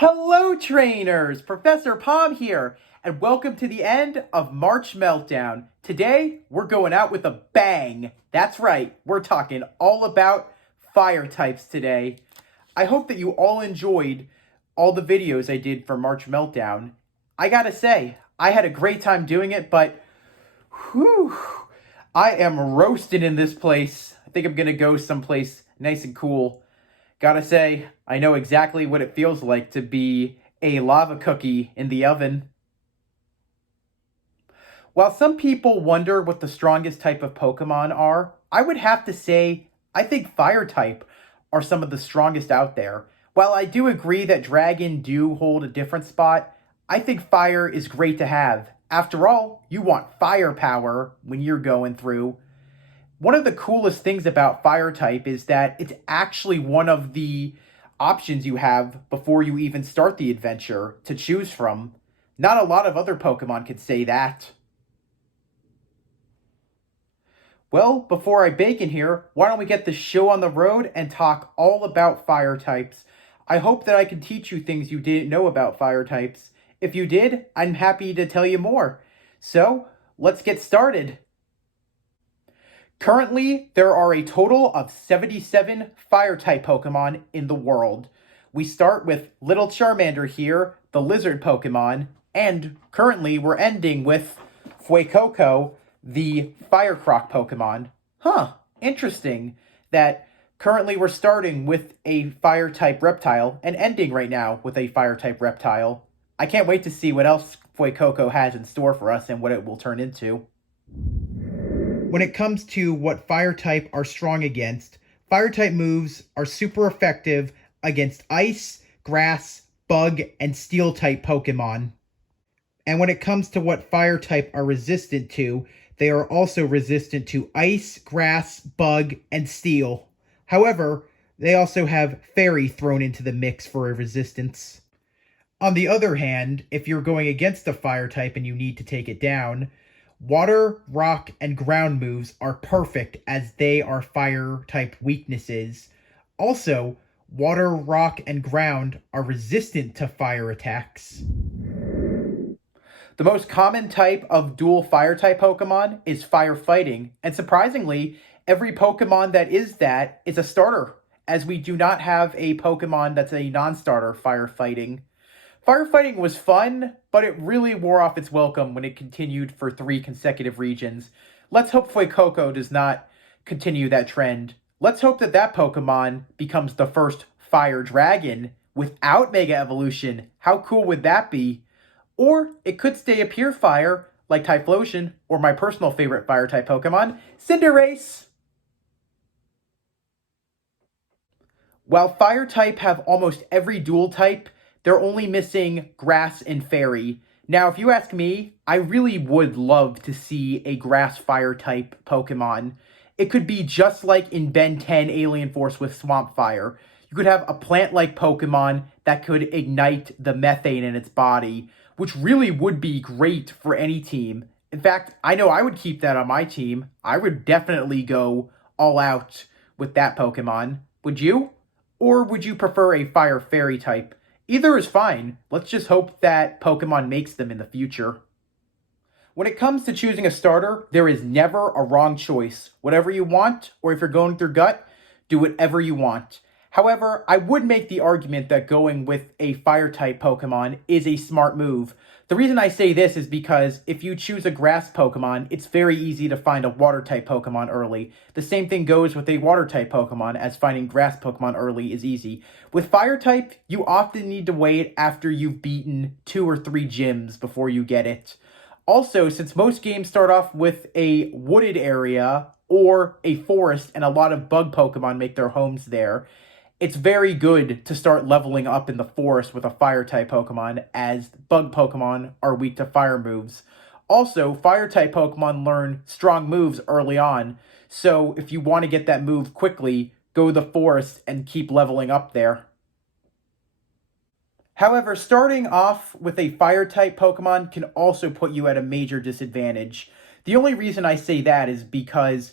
Hello, trainers! Professor Palm here, and welcome to the end of March Meltdown. Today, we're going out with a bang. That's right, we're talking all about fire types today. I hope that you all enjoyed all the videos I did for March Meltdown. I gotta say, I had a great time doing it, but whew, I am roasted in this place. I think I'm gonna go someplace nice and cool. Gotta say, I know exactly what it feels like to be a lava cookie in the oven. While some people wonder what the strongest type of Pokemon are, I would have to say I think Fire type are some of the strongest out there. While I do agree that Dragon do hold a different spot, I think Fire is great to have. After all, you want firepower when you're going through. One of the coolest things about Fire type is that it's actually one of the options you have before you even start the adventure to choose from. Not a lot of other Pokemon could say that. Well, before I bacon here, why don't we get the show on the road and talk all about fire types? I hope that I can teach you things you didn't know about fire types. If you did, I'm happy to tell you more. So, let's get started. Currently, there are a total of 77 fire-type Pokemon in the world. We start with Little Charmander here, the lizard Pokemon, and currently we're ending with Fuecoco, the fire Croc Pokemon. Interesting that currently we're starting with a fire-type reptile and ending right now with a fire-type reptile. I can't wait to see what else Fuecoco has in store for us and what it will turn into. When it comes to what fire type are strong against, fire type moves are super effective against ice, grass, bug, and steel type Pokemon. And when it comes to what fire type are resistant to, they are also resistant to ice, grass, bug, and steel. However, they also have fairy thrown into the mix for a resistance. On the other hand, if you're going against a fire type and you need to take it down, water, rock, and ground moves are perfect as they are fire-type weaknesses. Also, water, rock, and ground are resistant to fire attacks. The most common type of dual fire-type Pokemon is firefighting, and surprisingly, every Pokemon that is that is a starter, as we do not have a Pokemon that's a non-starter firefighting. Firefighting was fun, but it really wore off its welcome when it continued for 3 consecutive regions. Let's hope Fuecoco does not continue that trend. Let's hope that that Pokemon becomes the first Fire Dragon without Mega Evolution. How cool would that be? Or it could stay a pure fire, like Typhlosion, or my personal favorite Fire-type Pokemon, Cinderace! While Fire-type have almost every dual type, they're only missing Grass and Fairy. Now, if you ask me, I really would love to see a Grass-Fire type Pokemon. It could be just like in Ben 10 Alien Force with Swamp Fire. You could have a plant-like Pokemon that could ignite the methane in its body, which really would be great for any team. In fact, I know I would keep that on my team. I would definitely go all out with that Pokemon. Would you? Or would you prefer a Fire Fairy type? Either is fine. Let's just hope that Pokemon makes them in the future. When it comes to choosing a starter, there is never a wrong choice. Whatever you want, or if you're going through gut, do whatever you want. However, I would make the argument that going with a fire-type Pokemon is a smart move. The reason I say this is because if you choose a grass Pokemon, it's very easy to find a water-type Pokemon early. The same thing goes with a water-type Pokemon, as finding grass Pokemon early is easy. With fire-type, you often need to wait after you've beaten 2 or 3 gyms before you get it. Also, since most games start off with a wooded area or a forest and a lot of bug Pokemon make their homes there, it's very good to start leveling up in the forest with a fire-type Pokemon, as bug Pokemon are weak to fire moves. Also, fire-type Pokemon learn strong moves early on, so if you want to get that move quickly, go to the forest and keep leveling up there. However, starting off with a fire-type Pokemon can also put you at a major disadvantage. The only reason I say that is because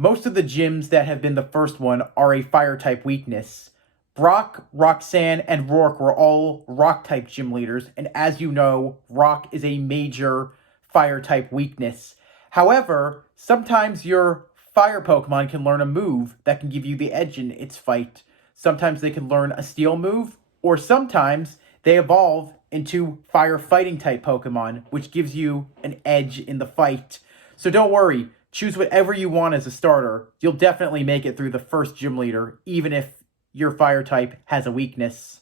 most of the gyms that have been the first one are a fire-type weakness. Brock, Roxanne, and Rourke were all rock-type gym leaders, and as you know, rock is a major fire-type weakness. However, sometimes your fire Pokemon can learn a move that can give you the edge in its fight. Sometimes they can learn a steel move, or sometimes they evolve into fire fighting type Pokemon, which gives you an edge in the fight. So don't worry, choose whatever you want as a starter. You'll definitely make it through the first gym leader, even if your fire type has a weakness.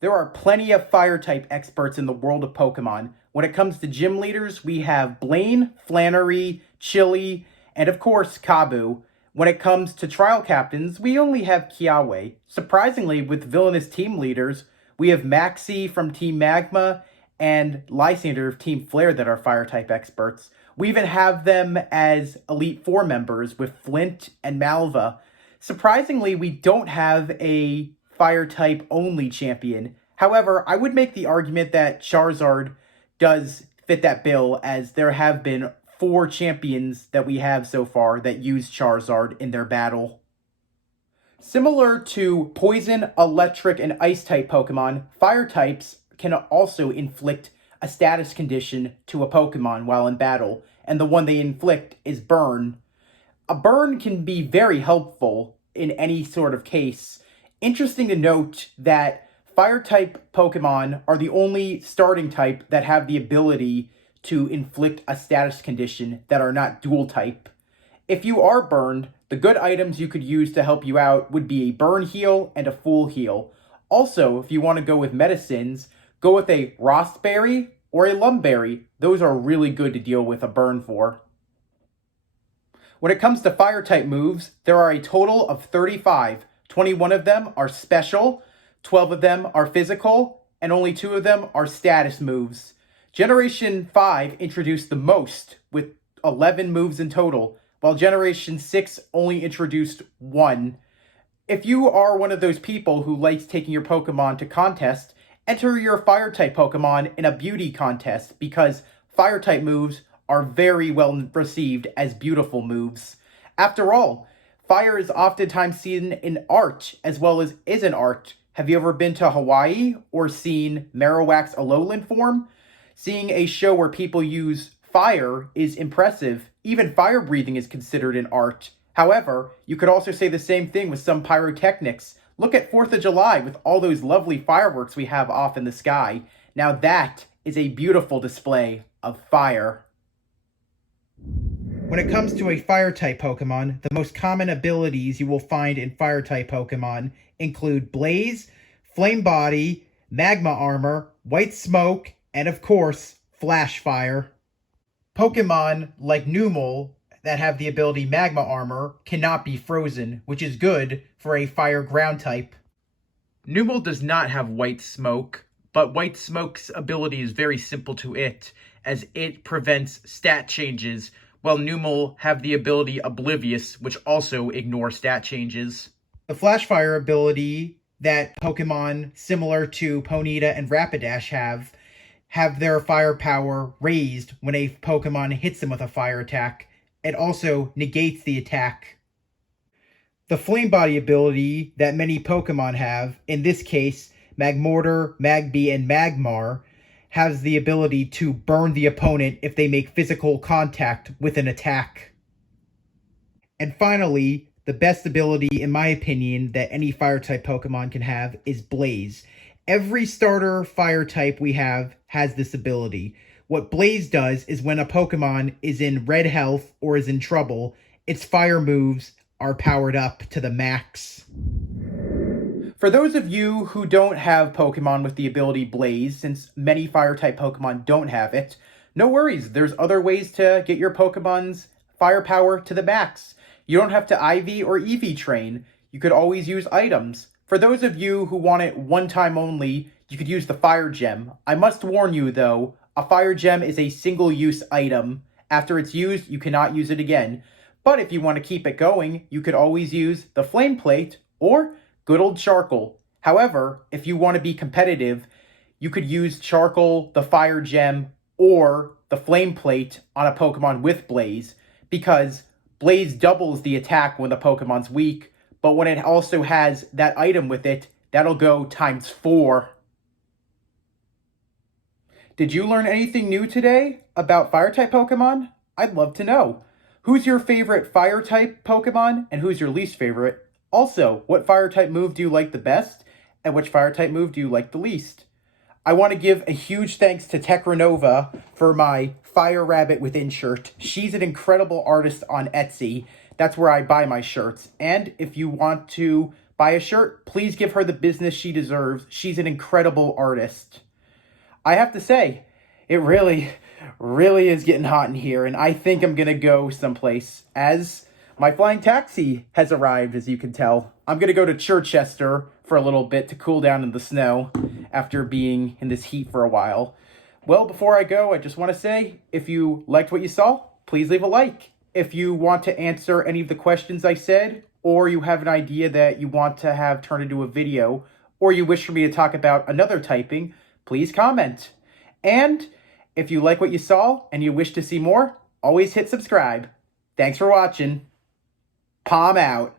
There are plenty of fire type experts in the world of Pokemon. When it comes to gym leaders, we have Blaine, Flannery, Chili, and of course, Kabu. When it comes to trial captains, we only have Kiawe. Surprisingly, with villainous team leaders, we have Maxie from Team Magma and Lysander of Team Flare that are fire type experts. We even have them as Elite Four members with Flint and Malva. Surprisingly, we don't have a fire type only champion. However, I would make the argument that Charizard does fit that bill, as there have been 4 champions that we have so far that use Charizard in their battle. Similar to poison, electric, and ice type Pokemon, fire types can also inflict a status condition to a Pokemon while in battle, and the one they inflict is burn. A burn can be very helpful in any sort of case. Interesting to note that fire type Pokemon are the only starting type that have the ability to inflict a status condition that are not dual type. If you are burned, the good items you could use to help you out would be a burn heal and a full heal. Also, if you want to go with medicines, go with a Rostberry or a Lumberry. Those are really good to deal with a burn for. When it comes to fire type moves, there are a total of 35. 21 of them are special, 12 of them are physical, and only 2 of them are status moves. Generation 5 introduced the most, with 11 moves in total, while Generation 6 only introduced 1. If you are one of those people who likes taking your Pokemon to contest, enter your fire type Pokemon in a beauty contest, because fire type moves are very well received as beautiful moves. After all, fire is oftentimes seen in art as well as isn't art. Have you ever been to Hawaii or seen Marowak's Alolan form? Seeing a show where people use fire is impressive. Even fire breathing is considered an art. However, you could also say the same thing with some pyrotechnics. Look at 4th of July with all those lovely fireworks we have off in the sky. Now that is a beautiful display of fire. When it comes to a fire-type Pokemon, the most common abilities you will find in fire-type Pokemon include Blaze, Flame Body, Magma Armor, White Smoke, and of course, Flash Fire. Pokemon like Numel that have the ability Magma Armor cannot be frozen, which is good for a fire ground type. Numel does not have White Smoke, but White Smoke's ability is very simple to it, as it prevents stat changes, while Numel have the ability Oblivious, which also ignores stat changes. The Flash Fire ability that Pokemon similar to Ponyta and Rapidash have their firepower raised when a Pokemon hits them with a fire attack. It also negates the attack. The Flame Body ability that many Pokemon have, in this case Magmortar, Magby, and Magmar, has the ability to burn the opponent if they make physical contact with an attack. And finally, the best ability, in my opinion, that any fire-type Pokemon can have is Blaze. Every starter fire type we have has this ability. What Blaze does is when a Pokemon is in red health or is in trouble, its fire moves are powered up to the max. For those of you who don't have Pokemon with the ability Blaze, since many fire-type Pokemon don't have it, no worries, there's other ways to get your Pokemon's firepower to the max. You don't have to IV or EV train. You could always use items. For those of you who want it one time only, you could use the Fire Gem. I must warn you though, a Fire Gem is a single-use item. After it's used, you cannot use it again. But if you want to keep it going, you could always use the Flame Plate or good old Charcoal. However, if you want to be competitive, you could use Charcoal, the Fire Gem, or the Flame Plate on a Pokemon with Blaze, because Blaze doubles the attack when the Pokemon's weak, but when it also has that item with it, that'll go times 4. Did you learn anything new today about fire-type Pokemon? I'd love to know. Who's your favorite fire-type Pokemon, and who's your least favorite? Also, what fire-type move do you like the best, and which fire-type move do you like the least? I want to give a huge thanks to Tekranova for my Fire Rabbit Within shirt. She's an incredible artist on Etsy. That's where I buy my shirts. And if you want to buy a shirt, please give her the business she deserves. She's an incredible artist. I have to say, it really is getting hot in here, and I think I'm going to go someplace, as my flying taxi has arrived, as you can tell. I'm going to go to Chichester for a little bit to cool down in the snow after being in this heat for a while. Well, before I go, I just want to say, if you liked what you saw, please leave a like. If you want to answer any of the questions I said, or you have an idea that you want to have turned into a video, or you wish for me to talk about another typing, please comment. And if you like what you saw and you wish to see more, always hit subscribe. Thanks for watching. Palm out.